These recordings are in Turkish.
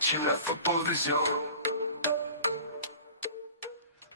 Maçıyla futbol vizyon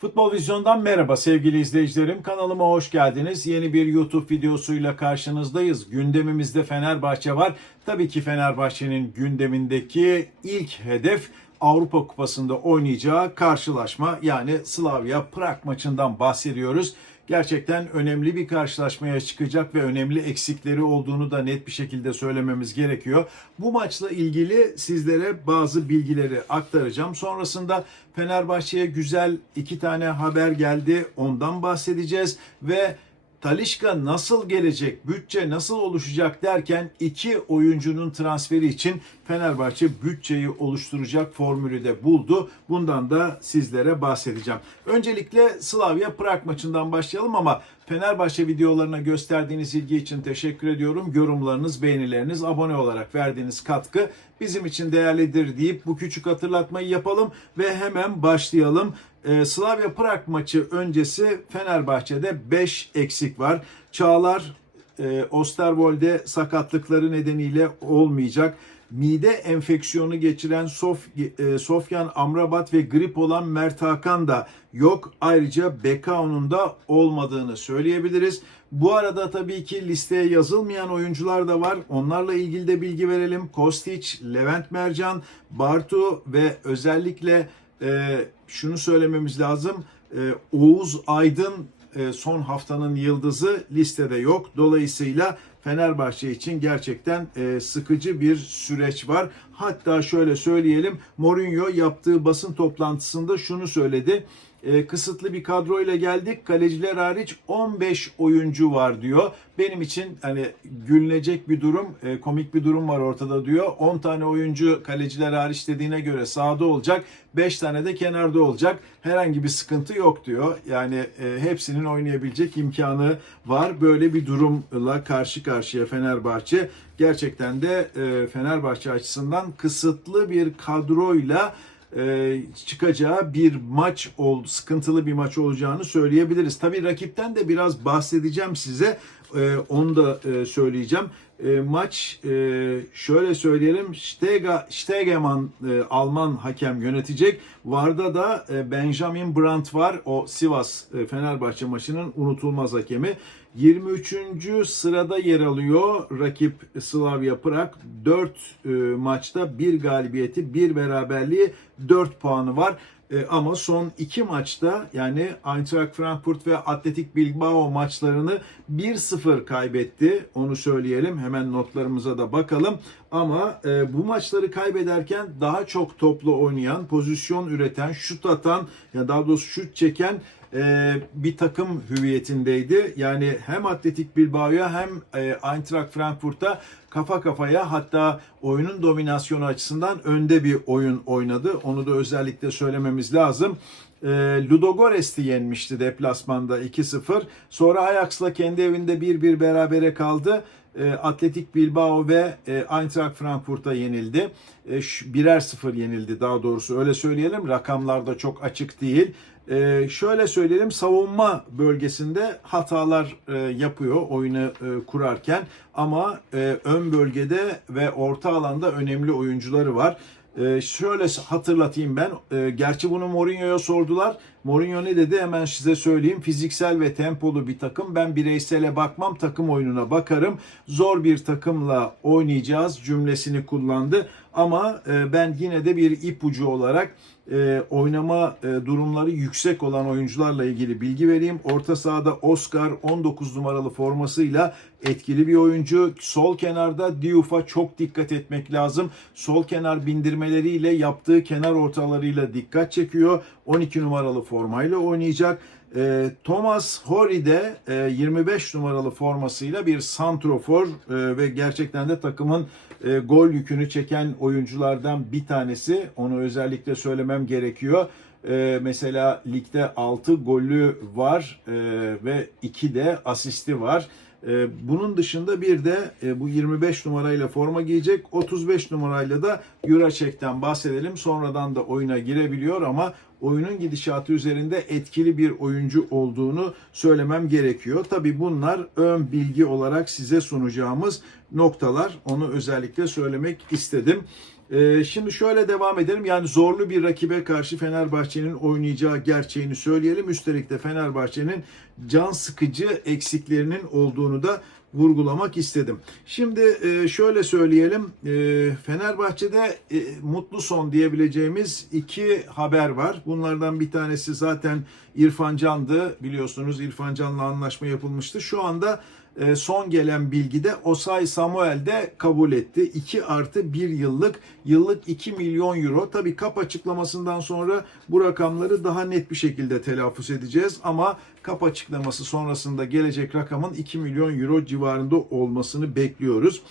Futbol Vizyon'dan merhaba sevgili izleyicilerim. Kanalıma hoş geldiniz. Yeni bir YouTube videosuyla karşınızdayız. Gündemimizde Fenerbahçe var. Tabii ki Fenerbahçe'nin gündemindeki ilk hedef Avrupa Kupası'nda oynayacağı karşılaşma yani Slavia Prag maçından bahsediyoruz. Gerçekten önemli bir karşılaşmaya çıkacak ve önemli eksikleri olduğunu da net bir şekilde söylememiz gerekiyor. Bu maçla ilgili sizlere bazı bilgileri aktaracağım. Sonrasında Fenerbahçe'ye güzel iki tane haber geldi. Ondan bahsedeceğiz ve Talişka nasıl gelecek, bütçe nasıl oluşacak derken iki oyuncunun transferi için Fenerbahçe bütçeyi oluşturacak formülü de buldu. Bundan da sizlere bahsedeceğim. Öncelikle Slavia Prag maçından başlayalım ama Fenerbahçe videolarına gösterdiğiniz ilgi için teşekkür ediyorum. Yorumlarınız, beğenileriniz, abone olarak verdiğiniz katkı bizim için değerlidir deyip bu küçük hatırlatmayı yapalım ve hemen başlayalım. Ee, Slavia Prag maçı öncesi Fenerbahçe'de 5 eksik var. Çağlar e, Osterwold'e sakatlıkları nedeniyle olmayacak. Mide enfeksiyonu geçiren Sof, e, Sofyan Amrabat ve grip olan Mert Hakan da yok. Ayrıca Bekao'nun da olmadığını söyleyebiliriz. Bu arada tabii ki listeye yazılmayan oyuncular da var. Onlarla ilgili de bilgi verelim. Kostić, Levent Mercan, Bartu ve özellikle e, şunu söylememiz lazım. E, Oğuz Aydın e, son haftanın yıldızı listede yok. Dolayısıyla Fenerbahçe için gerçekten e, sıkıcı bir süreç var. Hatta şöyle söyleyelim Mourinho yaptığı basın toplantısında şunu söyledi. E, kısıtlı bir kadroyla geldik. Kaleciler hariç 15 oyuncu var diyor. Benim için hani gülünecek bir durum, e, komik bir durum var ortada diyor. 10 tane oyuncu kaleciler hariç dediğine göre sahada olacak. 5 tane de kenarda olacak. Herhangi bir sıkıntı yok diyor. Yani e, hepsinin oynayabilecek imkanı var. Böyle bir durumla karşı karşıya Fenerbahçe. Gerçekten de e, Fenerbahçe açısından kısıtlı bir kadroyla e, çıkacağı bir maç oldu, sıkıntılı bir maç olacağını söyleyebiliriz. Tabii rakipten de biraz bahsedeceğim size. E, onu da e, söyleyeceğim. E, maç şöyle söyleyelim. Stegeman Alman hakem yönetecek. Varda da Benjamin Brandt var. O Sivas Fenerbahçe maçının unutulmaz hakemi. 23. sırada yer alıyor rakip Slavia Prag. 4 e, maçta 1 galibiyeti, 1 beraberliği, 4 puanı var. E, ama son iki maçta yani Eintracht Frankfurt ve Atletik Bilbao maçlarını 1-0 kaybetti. Onu söyleyelim. Hemen notlarımıza da bakalım. Ama e, bu maçları kaybederken daha çok toplu oynayan, pozisyon üreten, şut atan ya daha doğrusu şut çeken e, bir takım hüviyetindeydi. Yani hem Atletik Bilbao'ya hem e, Eintracht Frankfurt'a kafa kafaya hatta oyunun dominasyonu açısından önde bir oyun oynadı. Onu da özellikle söylememiz lazım. E, Ludogorets'i yenmişti deplasmanda 2-0. Sonra Ajax'la kendi evinde 1-1 berabere kaldı. E, Atletik Bilbao ve e, Eintracht Frankfurt'a yenildi. E, birer sıfır yenildi daha doğrusu öyle söyleyelim. Rakamlar da çok açık değil. E, şöyle söyleyelim savunma bölgesinde hatalar e, yapıyor oyunu e, kurarken ama ön bölgede ve orta alanda önemli oyuncuları var. Ee, şöyle hatırlatayım ben. Ee, gerçi bunu Mourinho'ya sordular. Mourinho ne dedi hemen size söyleyeyim. Fiziksel ve tempolu bir takım. Ben bireysele bakmam, takım oyununa bakarım. Zor bir takımla oynayacağız cümlesini kullandı. Ama e, ben yine de bir ipucu olarak e, oynama e, durumları yüksek olan oyuncularla ilgili bilgi vereyim. Orta sahada Oscar 19 numaralı formasıyla etkili bir oyuncu. Sol kenarda Diouf'a çok dikkat etmek lazım. Sol kenar bindirmeleriyle yaptığı kenar ortalarıyla dikkat çekiyor. 12 numaralı formayla oynayacak. E, Thomas Hori de e, 25 numaralı formasıyla bir santrofor e, ve gerçekten de takımın e, gol yükünü çeken oyunculardan bir tanesi. Onu özellikle söylemem gerekiyor. E, mesela ligde 6 golü var e, ve 2 de asisti var. E, bunun dışında bir de e, bu 25 numarayla forma giyecek. 35 numarayla da Juracek'ten bahsedelim. Sonradan da oyuna girebiliyor ama oyunun gidişatı üzerinde etkili bir oyuncu olduğunu söylemem gerekiyor. Tabi bunlar ön bilgi olarak size sunacağımız noktalar. Onu özellikle söylemek istedim. Ee, şimdi şöyle devam edelim. Yani zorlu bir rakibe karşı Fenerbahçe'nin oynayacağı gerçeğini söyleyelim. Üstelik de Fenerbahçe'nin can sıkıcı eksiklerinin olduğunu da vurgulamak istedim. Şimdi e, şöyle söyleyelim. E, Fenerbahçe'de e, mutlu son diyebileceğimiz iki haber var. Bunlardan bir tanesi zaten İrfan Can'dı. Biliyorsunuz İrfan Can'la anlaşma yapılmıştı. Şu anda son gelen bilgide Osay Samuel de kabul etti. 2 artı 1 yıllık yıllık 2 milyon euro. Tabi kap açıklamasından sonra bu rakamları daha net bir şekilde telaffuz edeceğiz. Ama kap açıklaması sonrasında gelecek rakamın 2 milyon euro civarında olmasını bekliyoruz.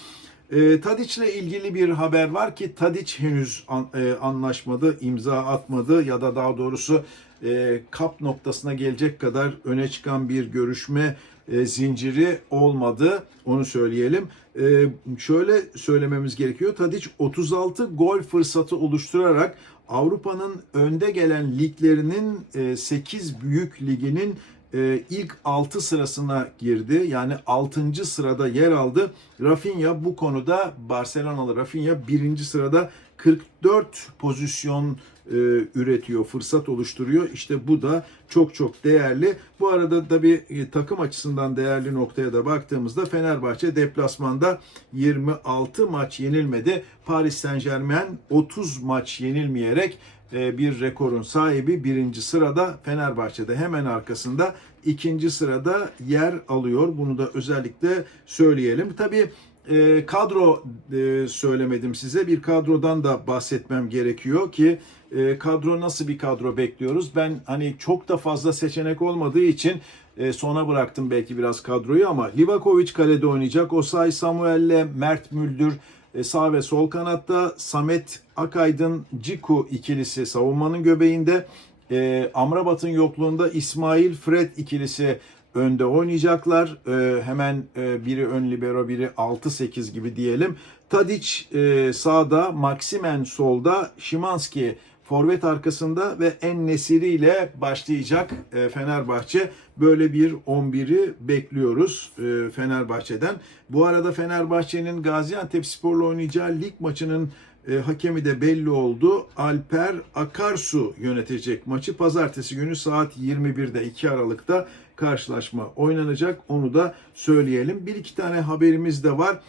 E, Tadic ile ilgili bir haber var ki Tadic henüz an, e, anlaşmadı, imza atmadı ya da daha doğrusu e, kap noktasına gelecek kadar öne çıkan bir görüşme e, zinciri olmadı. Onu söyleyelim. E, şöyle söylememiz gerekiyor. Tadic 36 gol fırsatı oluşturarak Avrupa'nın önde gelen liglerinin e, 8 büyük liginin e, ilk 6 sırasına girdi. Yani 6. sırada yer aldı. Rafinha bu konuda Barcelonalı Rafinha 1. sırada 44 pozisyon e, üretiyor, fırsat oluşturuyor. İşte bu da çok çok değerli. Bu arada tabii e, takım açısından değerli noktaya da baktığımızda Fenerbahçe deplasmanda 26 maç yenilmedi. Paris Saint Germain 30 maç yenilmeyerek e, bir rekorun sahibi birinci sırada Fenerbahçe'de hemen arkasında ikinci sırada yer alıyor. Bunu da özellikle söyleyelim. Tabii e, kadro e, söylemedim size. Bir kadrodan da bahsetmem gerekiyor ki e, kadro nasıl bir kadro bekliyoruz? Ben hani çok da fazla seçenek olmadığı için e, sona bıraktım belki biraz kadroyu ama Livakovic kalede oynayacak. Osay Samuel'le Mert Müldür e, sağ ve sol kanatta. Samet Akaydın Ciku ikilisi savunmanın göbeğinde. E, Amrabat'ın yokluğunda İsmail Fred ikilisi önde oynayacaklar. E, hemen e, biri ön libero, biri 6-8 gibi diyelim. Tadic e, sağda, Maximen solda, Şimanski forvet arkasında ve En Nesiri ile başlayacak e, Fenerbahçe. Böyle bir 11'i bekliyoruz e, Fenerbahçe'den. Bu arada Fenerbahçe'nin Gaziantep Spor'la oynayacağı lig maçının e, hakemi de belli oldu. Alper Akarsu yönetecek maçı. Pazartesi günü saat 21'de 2 Aralık'ta karşılaşma oynanacak. Onu da söyleyelim. Bir iki tane haberimiz de var.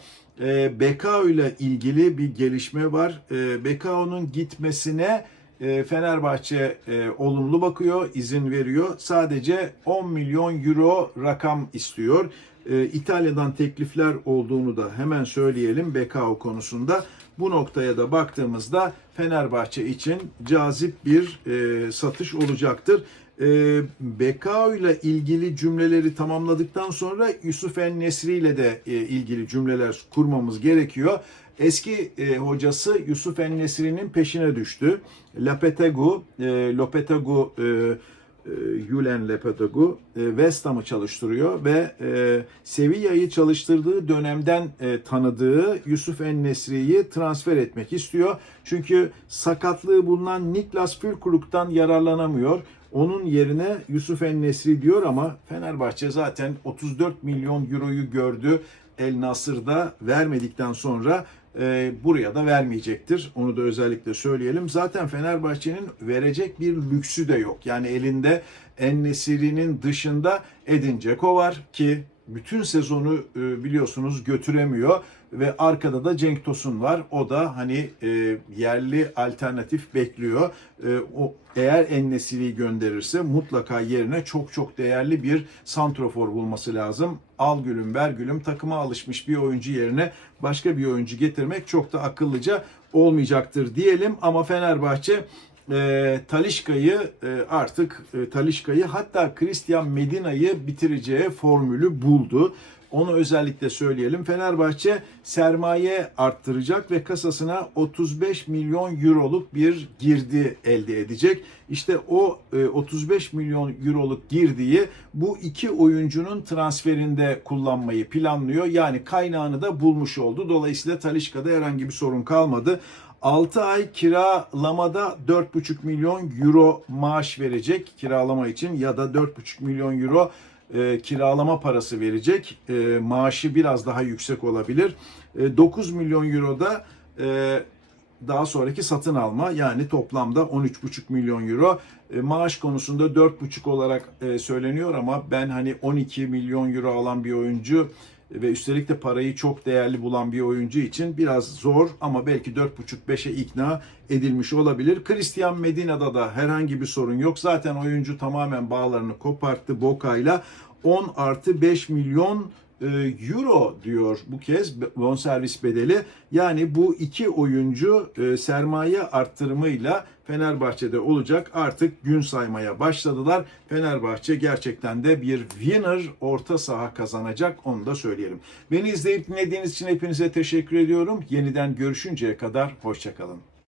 E, Bekao ile ilgili bir gelişme var. E, Bekao'nun gitmesine e, Fenerbahçe e, olumlu bakıyor, izin veriyor. Sadece 10 milyon euro rakam istiyor. E, İtalya'dan teklifler olduğunu da hemen söyleyelim Bekao konusunda. Bu noktaya da baktığımızda Fenerbahçe için cazip bir e, satış olacaktır. E, Bekao ile ilgili cümleleri tamamladıktan sonra Yusuf En Nesri ile de e, ilgili cümleler kurmamız gerekiyor. Eski e, hocası Yusuf En Nesri'nin peşine düştü. Lapetegu, e, Lopetegu e, e, Julen Lopetegui e, West Ham'ı çalıştırıyor ve e, Sevilla'yı çalıştırdığı dönemden e, tanıdığı Yusuf En-Nesri'yi transfer etmek istiyor. Çünkü sakatlığı bulunan Niklas Füllkrug'dan yararlanamıyor. Onun yerine Yusuf En-Nesri diyor ama Fenerbahçe zaten 34 milyon euroyu gördü. El Nasır'da vermedikten sonra e, buraya da vermeyecektir. Onu da özellikle söyleyelim. Zaten Fenerbahçe'nin verecek bir lüksü de yok. Yani elinde En-Nesyri'nin dışında Edin Dzeko var ki bütün sezonu e, biliyorsunuz götüremiyor ve arkada da Cenk Tosun var. O da hani e, yerli alternatif bekliyor. E, o eğer Ennesiri'yi gönderirse mutlaka yerine çok çok değerli bir santrofor bulması lazım. Al gülüm ver gülüm takıma alışmış bir oyuncu yerine başka bir oyuncu getirmek çok da akıllıca olmayacaktır diyelim ama Fenerbahçe e, Talişka'yı e, artık e, Talişka'yı hatta Christian Medina'yı bitireceği formülü buldu. Onu özellikle söyleyelim. Fenerbahçe sermaye arttıracak ve kasasına 35 milyon euroluk bir girdi elde edecek. İşte o e, 35 milyon euroluk girdiyi bu iki oyuncunun transferinde kullanmayı planlıyor. Yani kaynağını da bulmuş oldu. Dolayısıyla Talişka'da herhangi bir sorun kalmadı. 6 ay kiralamada 4,5 milyon euro maaş verecek kiralama için ya da 4,5 milyon euro e, kiralama parası verecek. E, maaşı biraz daha yüksek olabilir. E, 9 milyon euro da e, daha sonraki satın alma yani toplamda 13,5 milyon euro. E, maaş konusunda 4,5 olarak e, söyleniyor ama ben hani 12 milyon euro alan bir oyuncu ve üstelik de parayı çok değerli bulan bir oyuncu için biraz zor ama belki 4,5-5'e ikna edilmiş olabilir. Christian Medina'da da herhangi bir sorun yok. Zaten oyuncu tamamen bağlarını koparttı Boca'yla. 10 artı 5 milyon euro diyor bu kez bonservis bedeli. Yani bu iki oyuncu e, sermaye arttırımıyla Fenerbahçe'de olacak. Artık gün saymaya başladılar. Fenerbahçe gerçekten de bir winner orta saha kazanacak onu da söyleyelim. Beni izleyip dinlediğiniz için hepinize teşekkür ediyorum. Yeniden görüşünceye kadar hoşçakalın.